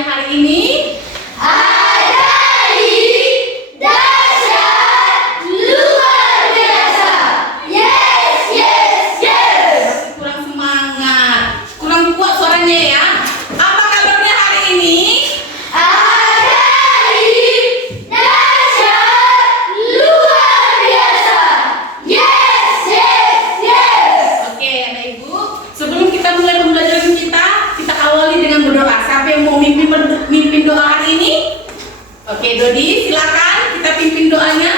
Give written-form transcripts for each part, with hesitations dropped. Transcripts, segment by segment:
kabarnya hari ini? Ajaib, dahsyat, luar biasa. Yes, yes, yes. Masih kurang semangat, kurang kuat suaranya ya. Apa kabarnya hari ini? Ajaib, dahsyat, luar biasa. Yes, yes, yes. Oke, anak ibu, sebelum kita mulai pembelajaran kita awali dengan berdoa. Siapa yang mau mimpin doa hari ini? Oke, Dodi, silakan kita pimpin doanya.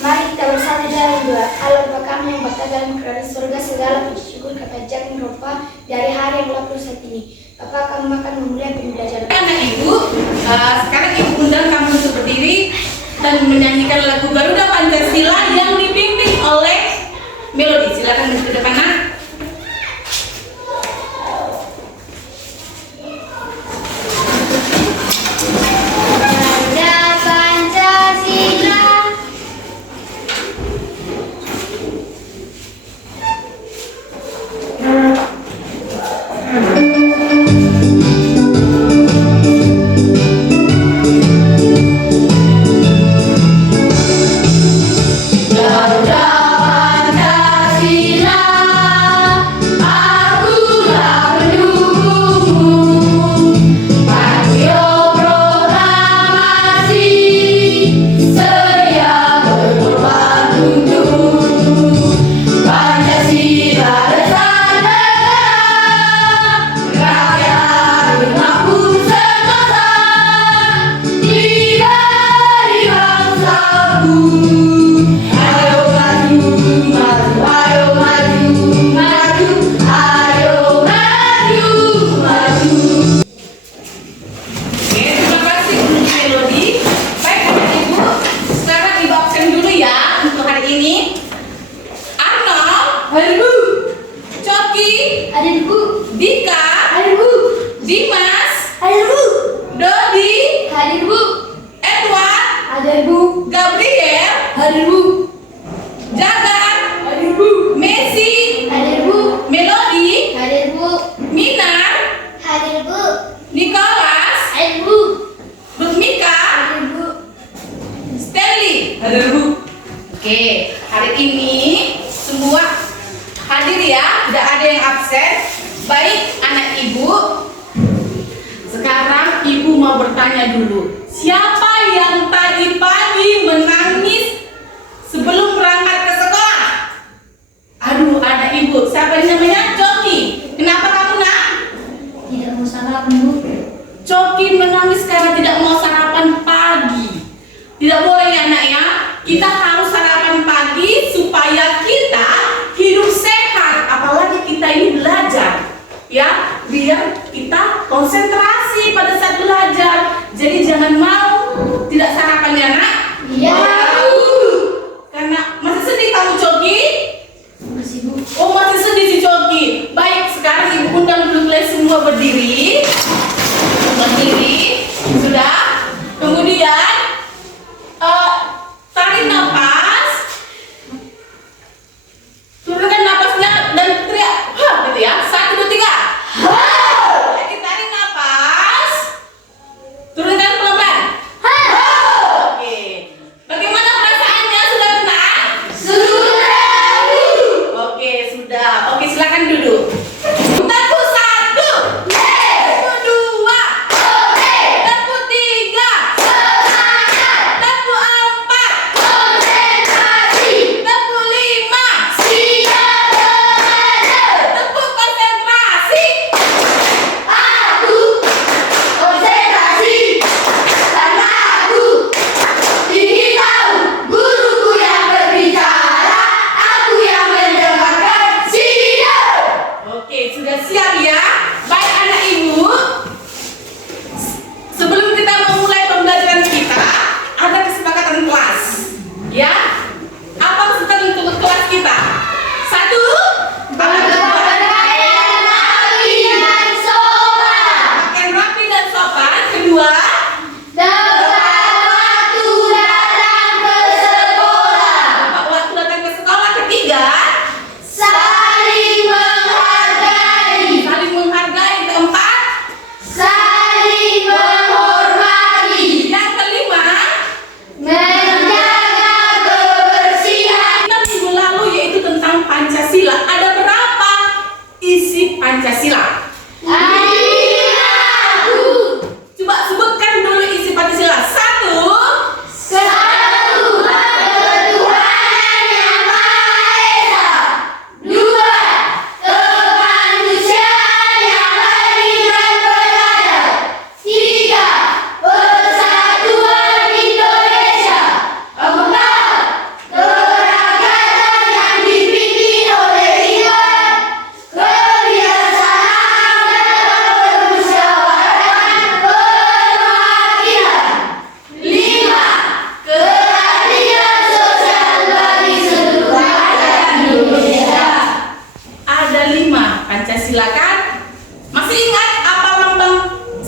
Mari kita bersatu dalam doa. Allah Bapa kami yang berada dalam kerajaan surga, segala puji syukur kata jamin rupa dari hari yang lalu saat ini. Bapa, kami akan memulai pembelajaran. Anak ibu, sekarang ibu undang kamu untuk berdiri dan menyanyikan lagu Garuda Pancasila yang dipimpin oleh Melody. Silakan ke depan, Nak. Garuda Pancasila. Garuda Pancasila, akulah pendukungmu. Patriot proklamasi, sedia berkorban untukmu. Pancasila dasar negara, rakyat bermakmur semasa. Tiga di bangsaku. Ayo maju, maju, ayo maju, maju, ayo maju, maju. Oke, terima kasih untuk Melody. Baik, Bapak Ibu, sekarang Ibu absen dulu ya untuk hari ini. Arnold, hadir Bu. Coki, Hadir Bu. Dika, Hadir Bu. Dimas, Hadir Bu. Dodi, Hadir Bu. Edward, Hadir Bu. Gabriel, Hadir Bu. Jagat, Hadir Bu. Messi, Hadir Bu. Melody, Hadir Bu. Minar, Hadir Bu. Nicholas, Hadir Bu. Rutmika, Hadir Bu. Stanley. Hadir Bu. Oke, hari ini semua hadir ya, tidak ada yang absen. Baik anak ibu, sekarang ibu mau bertanya dulu. Siapa yang tadi pagi menangis sebelum berangkat ke sekolah? Aduh, anak ibu, siapa yang namanya? Coki. Kenapa kamu nak? Tidak mau sarapan Bu. Coki menangis karena tidak mau sarapan pagi. Tidak boleh ya nak ya. Kita harus sarapan pagi supaya kita hidup sehat. Apalagi kita ini belajar, ya, biar kita konsentrasi pada saat belajar. Jadi jangan mau tidak sarapan ya nak. Iya. Karena masih sedih kamu Coki. Masih Bu. Oh masih sedih si Coki. Baik, sekarang ibu undang dulu kalian semua berdiri. Berdiri, sudah. Kemudian tarik nafas, turunkan nafasnya dan teriak, ha, gitu ya. 1, 2, 3. Ha. Lagi tarik nafas, turunkan pelan-pelan. Ha. Oke. Bagaimana perasaannya? Sudah tenang? Sudah Bu. Oke, sudah.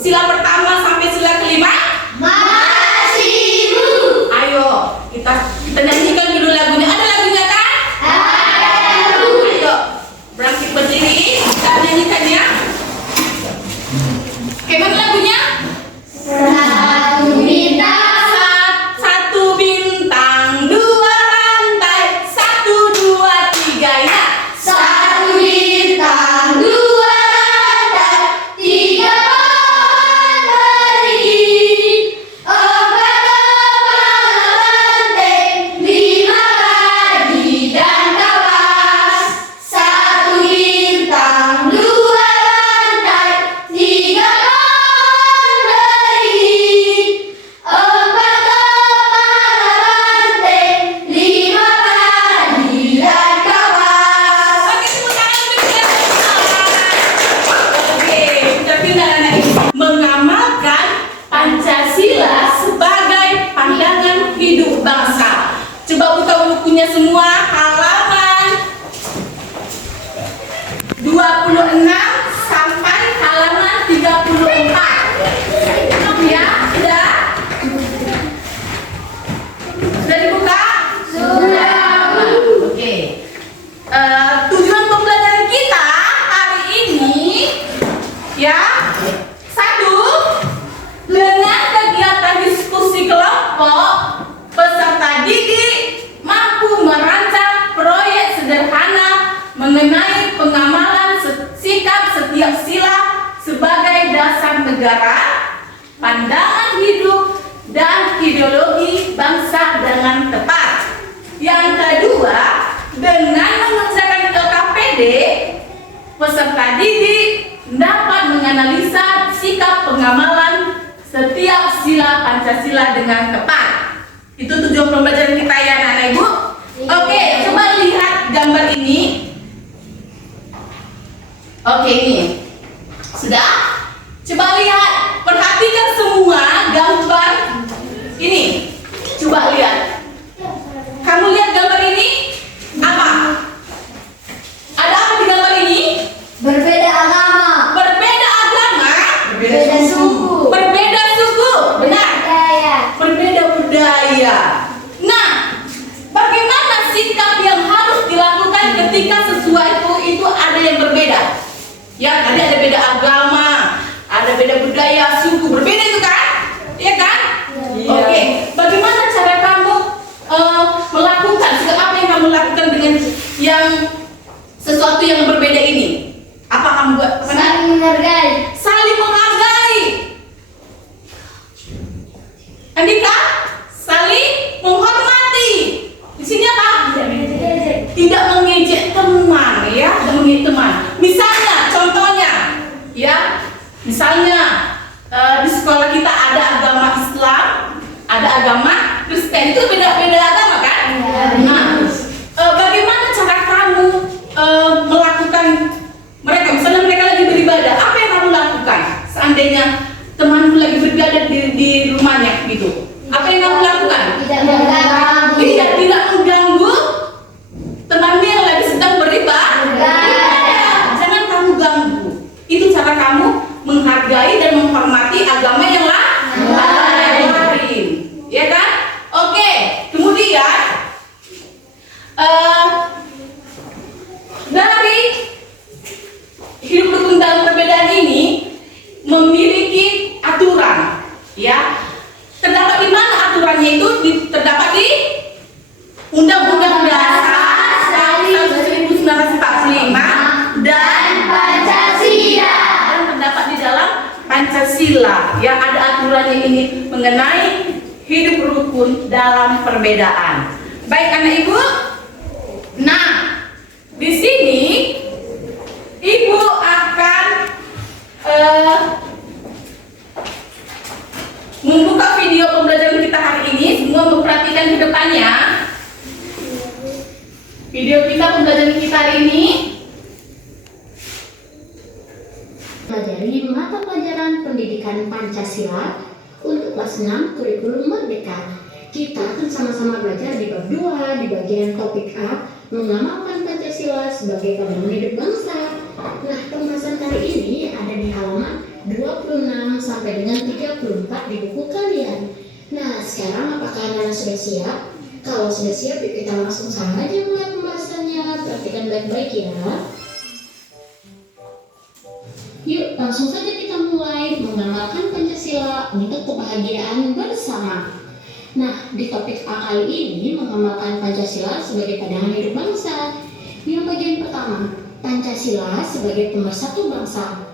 sila pertama sampai sila kelima? Masih, Bu. Ayo, kita nyanyikan dulu lagunya. Ada lagunya kan? Ada, Bu. Ayo, bangkit berdiri, kita nyanyikannya. Gimana lagunya? Satu bintang. Satu bintang, dua rantai, satu, dua, tiga, ya. Satu bintang, dua rantai, tiga pohon berdiri, empat kepala banteng, lima kaki dan kapas. Satu bintang, dua rantai, tiga pohon berdiri, empat kepala banteng, lima kaki dan kapas. Oke, tepuk tangan untuk kita semua. Oke, kita pindah anak ini. Mengamalkan Pancasila sebagai pandangan hidup bangsa. Coba buka bukunya semua, halaman 26 sampai halaman 34. Ya, sudah? Sudah dibuka? Sudah. Oke. Tujuan pembelajaran kita hari ini, ya, satu, dengan kegiatan diskusi kelompok, peserta didik mampu merancang proyek sederhana mengenai pengamalan sikap setiap sila sebagai dasar negara, pandangan hidup, dan ideologi bangsa dengan tepat. Yang kedua, dengan mengerjakan LKPD, peserta didik dapat menganalisa sikap pengamalan setiap sila Pancasila dengan tepat. Itu tujuan pembelajaran kita ya anak-anak ibu. Oke, coba lihat gambar ini. Oke, ini sudah. Coba lihat, perhatikan semua gambar ini. Coba lihat. Kamu lihat gambar ini? Apa? Ada apa di gambar ini? Berbeda agama, Berbeda agama, berbeda suku, berbeda suku, benar. budaya. Berbeda budaya. Nah, bagaimana sikap yang harus dilakukan ketika sesuatu itu ada yang berbeda? Ya, tadi ada beda agama, ada beda budaya, suku, berbeda itu kan? Iya kan? Iya. Oke, bagaimana cara kamu melakukan, sikap apa yang kamu lakukan dengan yang sesuatu yang berbeda ini? Apa kamu buat? Apa namanya? Saling menghargai. Saling menghargai. Andika, saling menghormati. Di sini apa? Tidak mengejek teman, ya, tidak mengejek teman. Misalnya, contohnya, ya, misalnya di sekolah kita ada agama Islam, ada agama Kristen, itu beda-beda agama kan? Iya. Nah, bagaimana cara kamu melakukan mereka? Misalnya mereka lagi beribadah, apa yang kamu lakukan? Seandainya temanmu lagi beribadah di rumahnya, gitu, apa yang kamu lakukan? Tidak mengganggu. Tidak mengganggu temanmu yang lagi sedang beribadah. Jangan kamu ganggu. Itu cara kamu menghargai dan menghormati agama yang lain, ya kan? Oke, kemudian dari hidup rukun dalam perbedaan ini memiliki aturan, ya. Terdapat di mana aturannya itu? Terdapat di Undang-Undang Dasar 1945 dan Pancasila. terdapat di dalam Pancasila. Ya, ada aturannya ini mengenai hidup rukun dalam perbedaan. Baik anak ibu. Nah, di sini ibu akan membuka video pembelajaran kita hari ini. Semua memperhatikan ke depannya. Video kita pembelajaran kita hari ini. Pelajari mata pelajaran pendidikan Pancasila untuk kelas 6 kurikulum Merdeka. Kita akan sama-sama belajar di bab 2 di bagian topik A, mengamalkan Pancasila sebagai pandangan hidup bangsa. Nah, pembahasan kali ini ada di halaman 26 26 sampai dengan 34 di buku kalian. Nah, sekarang apakah anak-anak sudah siap? Kalau sudah siap, yuk kita langsung saja mulai pembahasannya. Perhatikan baik-baik ya. Yuk, langsung saja kita mulai mengamalkan Pancasila untuk kebahagiaan bersama. Nah, di topik A kali ini mengamalkan Pancasila sebagai pandangan hidup bangsa. Yang bagian pertama, Pancasila sebagai pemersatu bangsa.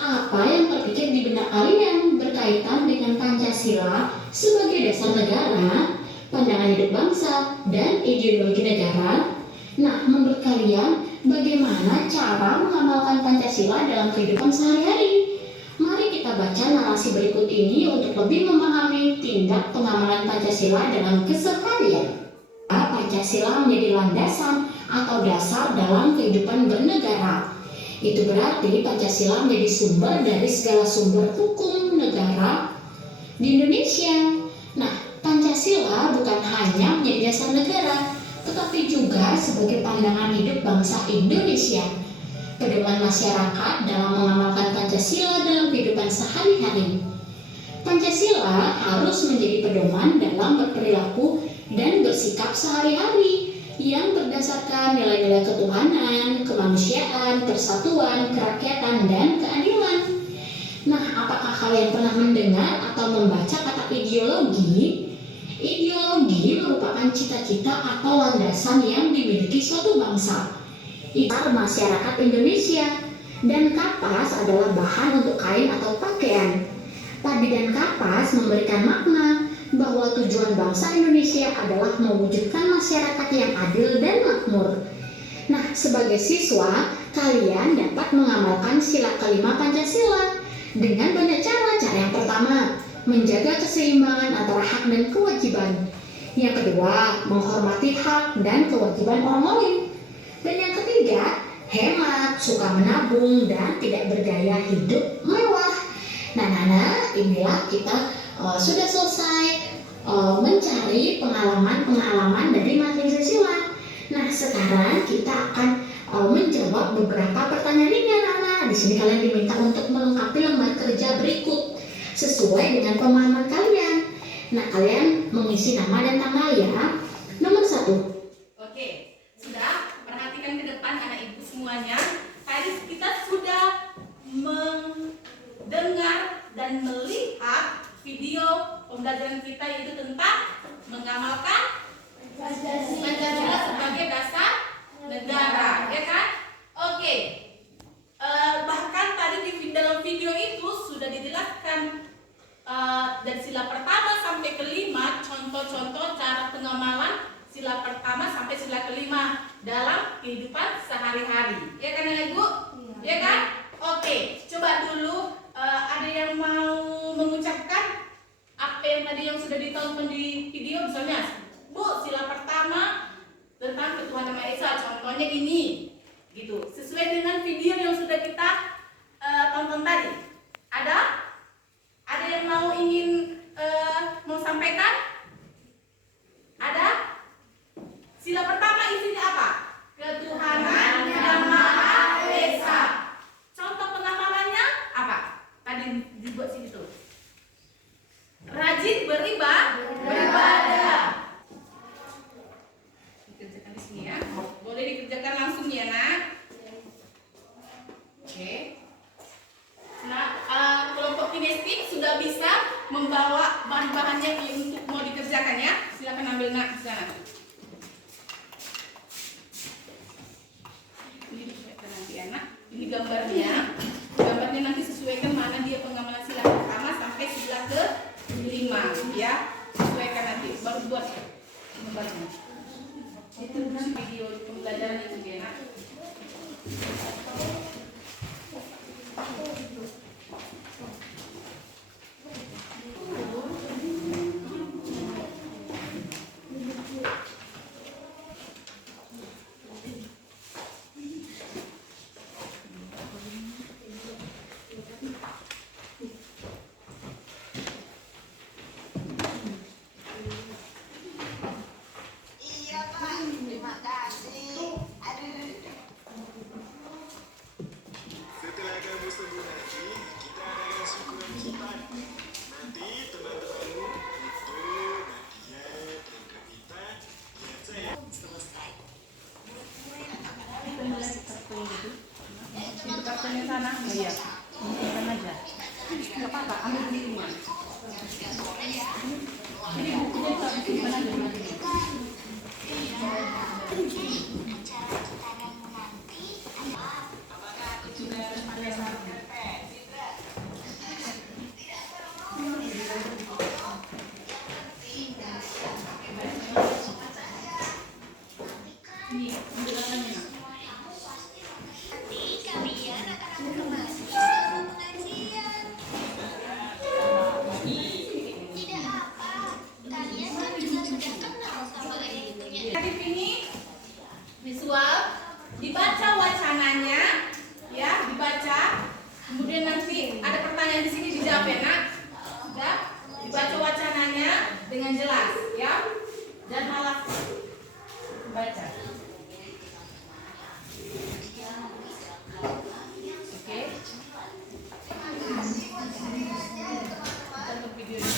Apa yang terpikir di benak kalian berkaitan dengan Pancasila sebagai dasar negara, pandangan hidup bangsa, dan ideologi negara? Nah, menurut kalian, bagaimana cara mengamalkan Pancasila dalam kehidupan sehari-hari? Mari kita baca narasi berikut ini untuk lebih memahami tindak pengamalan Pancasila dalam keseharian. Pancasila menjadi landasan atau dasar dalam kehidupan bernegara. Itu berarti Pancasila menjadi sumber dari segala sumber hukum negara di Indonesia. Nah, Pancasila bukan hanya menjadi dasar negara, tetapi juga sebagai pandangan hidup bangsa Indonesia. Pedoman masyarakat dalam mengamalkan Pancasila dalam kehidupan sehari-hari. Pancasila harus menjadi pedoman dalam berperilaku dan bersikap sehari-hari yang berdasarkan nilai-nilai ketuhanan, kemanusiaan, persatuan, kerakyatan, dan keadilan. Nah, apakah kalian pernah mendengar atau membaca kata ideologi? Ideologi merupakan cita-cita atau landasan yang dimiliki suatu bangsa, masyarakat Indonesia, dan kapas adalah bahan untuk kain atau pakaian. Padi dan kapas memberikan makna bahwa tujuan bangsa Indonesia adalah mewujudkan masyarakat yang adil dan makmur. Nah, sebagai siswa, kalian dapat mengamalkan sila kelima Pancasila dengan banyak cara. Cara yang pertama, menjaga keseimbangan antara hak dan kewajiban. Yang kedua, menghormati hak dan kewajiban orang lain. Dan yang ketiga, hemat, suka menabung, dan tidak bergaya hidup mewah. Nah, inilah kita sudah selesai mencari pengalaman dari materi sila. Nah, sekarang kita akan menjawab beberapa pertanyaan ini, anak-anak. Di sini kalian diminta untuk melengkapi lembar kerja berikut sesuai dengan pemahaman kalian. Nah, kalian mengisi nama dan tanggal ya. Nomor 1. Oke, sudah perhatikan ke depan anak ibu semuanya. Tadi kita sudah mendengar dan melihat video pembelajaran kita, yaitu tentang mengamalkan Pancasila sebagai dasar negara, ya kan? Oke. Bahkan tadi dalam video itu sudah dijelaskan dari sila pertama sampai kelima contoh-contoh cara pengamalan sila pertama sampai sila kelima dalam kehidupan sehari-hari, ya kan Ibu? Ya kan? Oke, coba dulu ada yang mau mengucapkan apa yang tadi yang sudah ditonton di video, misalnya Bu, sila pertama tentang ketuhanan Maha Esa, contohnya ini, gitu. Sesuai dengan video yang sudah kita tonton tadi. Ada yang mau mau sampaikan? Ada? Sila pertama isinya apa? Ketuhanan yang Maha Esa. Contoh pengamalannya apa? Tadi dibuat sini tuh. Rajin beribadah. Dikerjakan di sini ya. Boleh dikerjakan langsung ya, Nak. Oke. Nah, kelompok kinestik sudah bisa membawa bahan-bahannya untuk mau dikerjakan ya. Silakan ambil Nak di sana. Ini disesuaikan nanti ya, Nak. Ini gambarnya. Gambarnya nanti sesuaikan mana dia pengamalan sila pertama sampai sila ke-5 ya. Sesuaikan nanti baru buat gambarnya. Itu video pembelajaran itu ya, Nak. apa? Ambil di rumah. Jadi bukunya harus gimana gimana. Tadi ini visual, dibaca wacananya, ya dibaca. Kemudian nanti ada pertanyaan di sini dijawab ya nak. Sudah, dibaca wacananya dengan jelas, ya. Dan malah baca. Oke. Kita untuk video ini.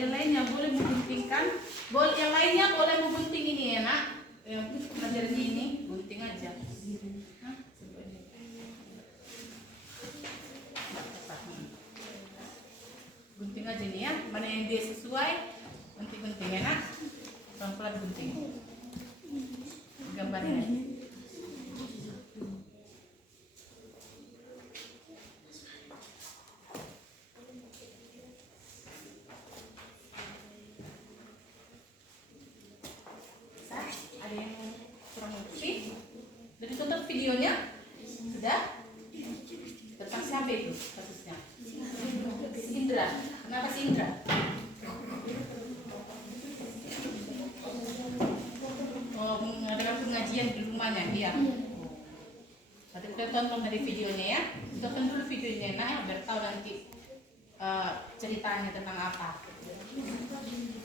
Yang lainnya boleh mempentingkan, yang lainnya boleh mempenting ini ya nak. Yang pelajarannya ini gunting aja. Hah? Gunting aja nih ya. Mana yang dia sesuai, gunting-gunting ya nak. Pelan-pelan gunting. Gambarnya. Ada yang kurang lebih. Sudah ditonton videonya? Sudah? Tentang siapa itu kasusnya? Si Indra. Kenapa si Indra? Oh, mengadakan pengajian di rumahnya, iya. Nanti kita tonton dari videonya ya. Tonton dulu videonya, nah ya, biar tahu nanti ceritanya tentang apa.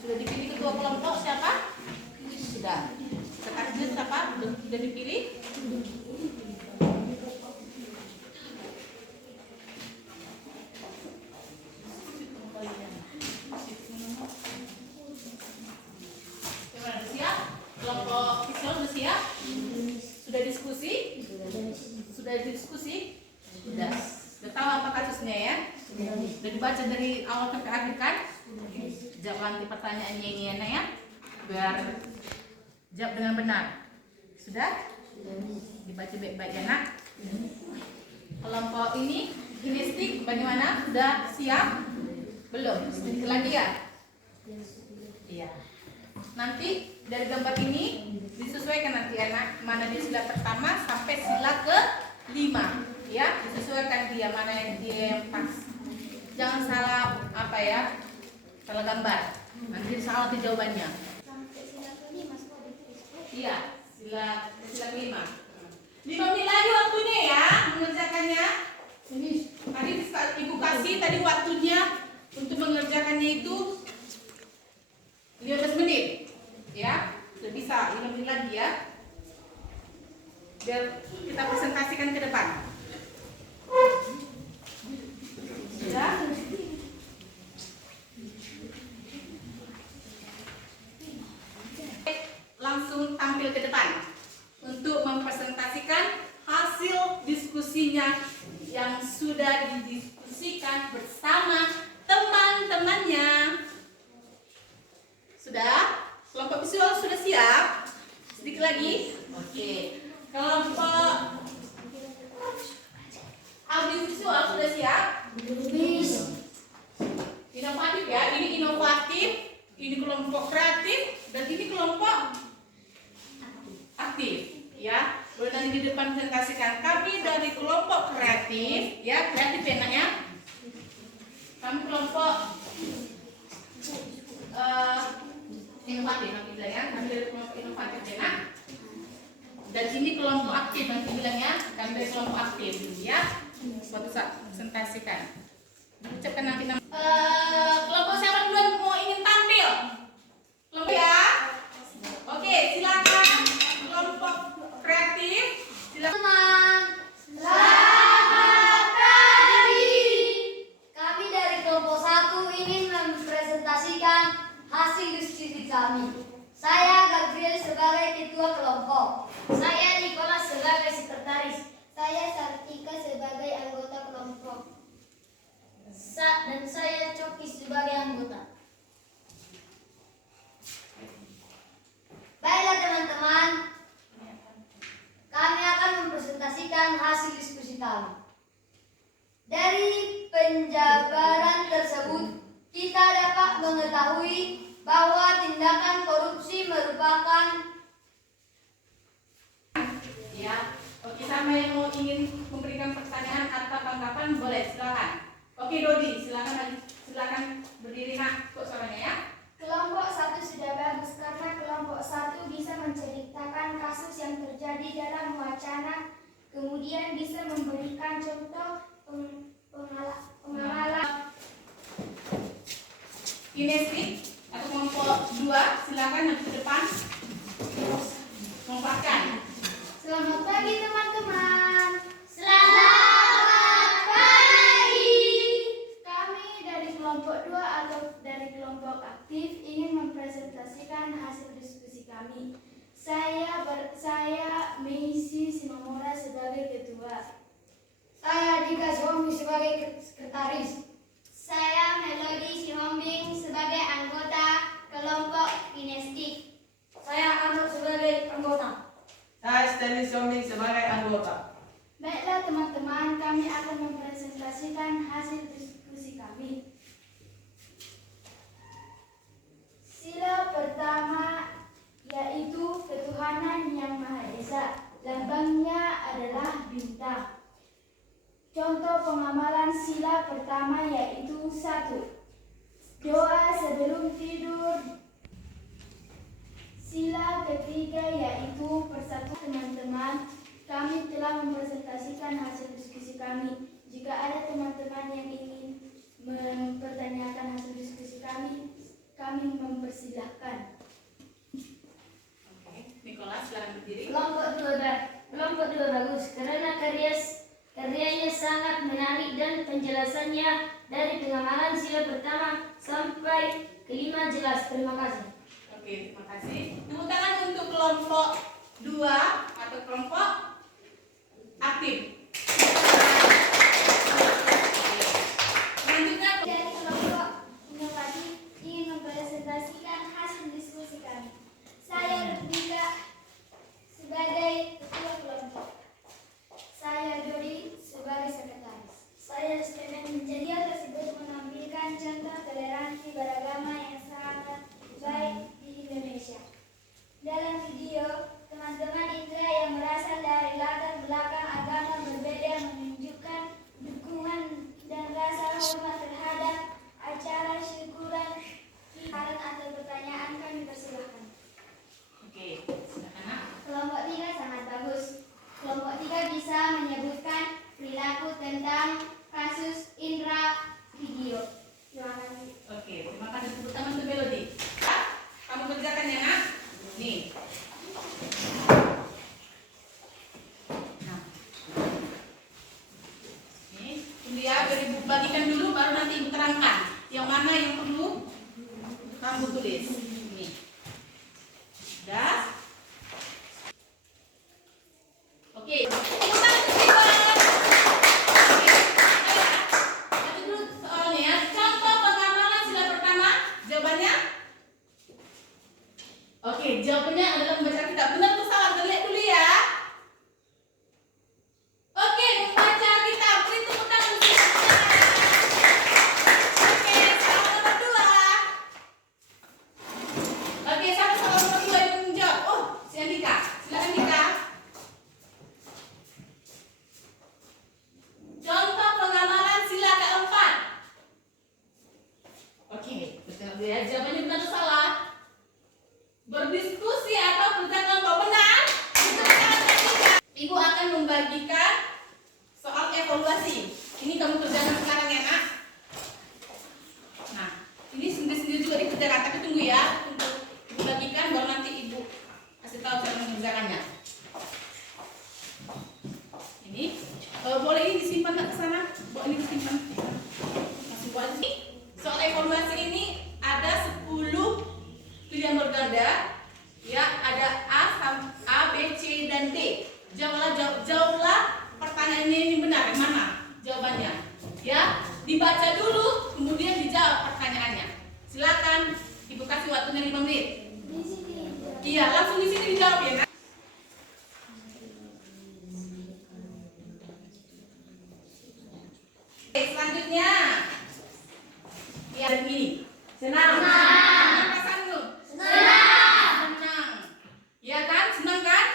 Sudah dipilih ketua kelompok siapa? Sudah. Sekarang siapa? Sudah dipilih? Gimana, udah siap? Kelompok visual udah siap? Sudah diskusi? Sudah diskusi? Sudah. Sudah tahu apa kasusnya ya? Sudah dibaca dari awal sampai akhir kan? Jawab nanti pertanyaannya ini enak ya? Biar jawab dengan benar. Sudah? Dibaca baik-baik ya nak? Kelompok ini kinestik bagaimana? Sudah siap? Belum? Sedikit lagi ya? Iya. Nanti dari gambar ini disesuaikan nanti anak mana di sila pertama sampai sila ke-5 ya, disesuaikan dia mana yang dia yang pas. Jangan salah apa ya? Salah gambar. Nanti salah di jawabannya. Iya, sila 5. 5 menit lagi waktunya ya mengerjakannya. Ini tadi ibu kasih tadi waktunya untuk mengerjakannya itu 15 menit. Ya, sudah bisa 5 menit lagi ya. Biar kita presentasikan ke depan. Ya. Langsung tampil ke depan. yang sudah didiskusikan bersama teman-temannya. Sudah? Kelompok visual sudah siap? Sedikit lagi? Oke. Kelompok audiovisual sudah siap? Inovatif ya, ini inovatif, ini kelompok kreatif, dan ini kelompok aktif ya. Boleh nanti di depan presentasikan. Kami dari kelompok kreatif ya, kreatif ya nak ya. Kami kelompok inovatif nanti bilang ya. Kami dari kelompok inovatif ya nak. Dan ini kelompok aktif nanti bilang ya. Kami dari kelompok aktif ya. Suatu saat presentasikan. Ucapkan nanti nama. Kelompok siapa duluan mau ingin tampil? Kelompok ya. Oke, silakan kelompok kreatif. Silakan. Selamat pagi. Kami dari kelompok 1 ingin mempresentasikan hasil diskusi kami. Saya Gabriel sebagai ketua kelompok. Saya Nicholas sebagai sekretaris. Saya Sartika sebagai anggota kelompok. Dan saya Coki sebagai anggota. Baiklah teman-teman, kami akan mempresentasikan hasil diskusi kami. Dari penjabaran tersebut, kita dapat mengetahui bahwa tindakan korupsi merupakan Ya. Oke, sama yang mau ingin memberikan pertanyaan atau tanggapan boleh silakan. Oke Dodi, silakan berdiri nak, kok suaranya ya. kelompok 1 sudah bagus karena kelompok 1 bisa menceritakan kasus yang terjadi dalam wacana, kemudian bisa memberikan contoh pengalaman. Kinesti atau kelompok 2 silakan nanti ke depan memaparkan. Selamat pagi teman-teman. Selamat pagi. Kami dari kelompok 2 atau dari kelompok aktif ingin mempresentasikan hasil diskusi kami. Saya Meisi Simamora sebagai ketua. Saya Dika Suami sebagai sekretaris. Saya Melody Sihombing sebagai anggota kelompok kinestik. Saya Arnold sebagai anggota. Saya Stanley Soming sebagai anggota. Baiklah teman-teman, kami akan mempresentasikan hasil diskusi kami. Sila pertama yaitu ketuhanan yang Maha Esa. Lambangnya adalah bintang. Contoh pengamalan sila pertama yaitu 1. Doa sebelum tidur. Sila ketiga yaitu persatuan. Teman-teman, kami telah mempresentasikan hasil diskusi kami. Jika ada teman-teman yang ingin mempertanyakan hasil diskusi kami mempersilahkan. Oke, Nicholas silakan berdiri. Kelompok 2 bagus karena karyanya sangat menarik dan penjelasannya dari pengamalan sila pertama sampai kelima jelas. Terima kasih. Oke, terima kasih. Tepuk tangan untuk kelompok 2 atau kelompok aktif. Selanjutnya Dari kelompok inovatif ingin mempresentasikan hasil diskusi kami. Saya Rudika sebagai ketua kelompok. Saya Dodi sebagai sekretaris. Saya Steven. Video tersebut menampilkan contoh toleransi beragama yang sangat baik di Indonesia. Dalam video, teman-teman indra yang berasal dari latar belakang agama berbeda menunjukkan dukungan dan rasa hormat terhadap acara syukuran. Saran atau pertanyaan kami persilahkan. oke, silakan Nak. Kelompok 3 sangat bagus. Kelompok 3 bisa menyebutkan perilaku tentang kasus indra video. Terima kasih. Oke, terima kasih. Tepuk tangan untuk Melody. Ya, kamu kerjakan ya nak. Nih. Nah. Nih, ini ya, bagikan dulu baru nanti ibu terangkan. Yang mana yang perlu kamu tulis. Nih. Sudah. Oke. Tepuk tangan untuk Ibu. Oke. mengerjakannya. Ini boleh ini disimpan nggak ke sana? Boleh ini disimpan. Masih buat ini. Soal evaluasi ini ada 10 pilihan berganda. Ya, ada A, B, C, dan D. Jawablah pertanyaan ini benar. Yang mana jawabannya? Ya, dibaca dulu, kemudian dijawab pertanyaannya. Silakan, Ibu kasih waktunya 5 menit. Di sini. Iya, langsung di sini dijawab ya. Nak. Oke, selanjutnya. Ya, begini. Senang. Senang. Perasaanmu? Senang. Ya kan? Senang kan?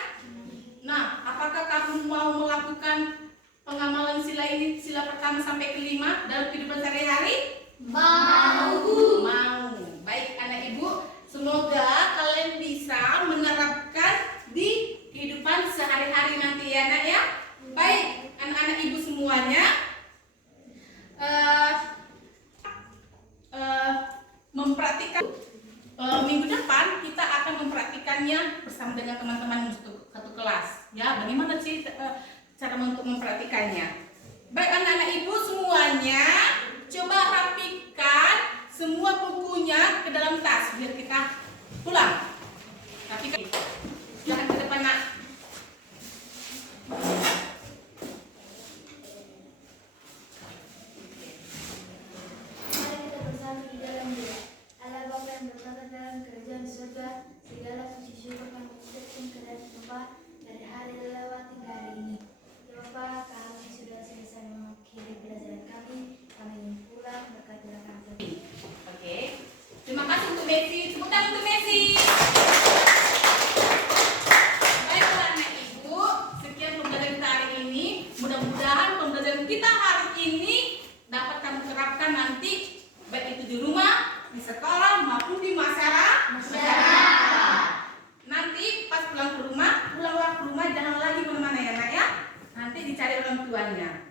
Nah, apakah kamu mau melakukan pengamalan sila ini, sila pertama sampai kelima dalam kehidupan sehari-hari? Mau. Baik anak ibu, semoga kalian bisa menerapkan di kehidupan sehari-hari nanti ya nak ya. Baik anak-anak ibu semuanya, mempraktikkan minggu depan kita akan mempraktikannya bersama dengan teman-teman satu kelas. Ya, bagaimana sih cara untuk mempraktikannya? Baik anak-anak ibu semuanya, coba rapikan semua bukunya ke dalam tas biar kita pulang. Rapikan. Jangan ke depan nak. Mari kita bersama di dalam doa. Allah Bapa yang bertata dalam kerajaan di surga, segala puji syukur kami ucapkan kepada Bapa dari hari lewati ke hari ini. Ya Bapa, kami sudah selesai mengakhiri pelajaran kami ingin pulang berkatilah kami. Oke. Terima kasih untuk Messi. Tepuk tangan untuk Messi. Baiklah anak ibu, sekian pembelajaran kita hari ini. Mudah-mudahan pembelajaran kita hari ini dapat kamu terapkan nanti baik itu di rumah, di sekolah maupun di masyarakat. Nanti pas pulanglah ke rumah jangan lagi kemana-mana ya nak ya. Nanti dicari orang tuanya.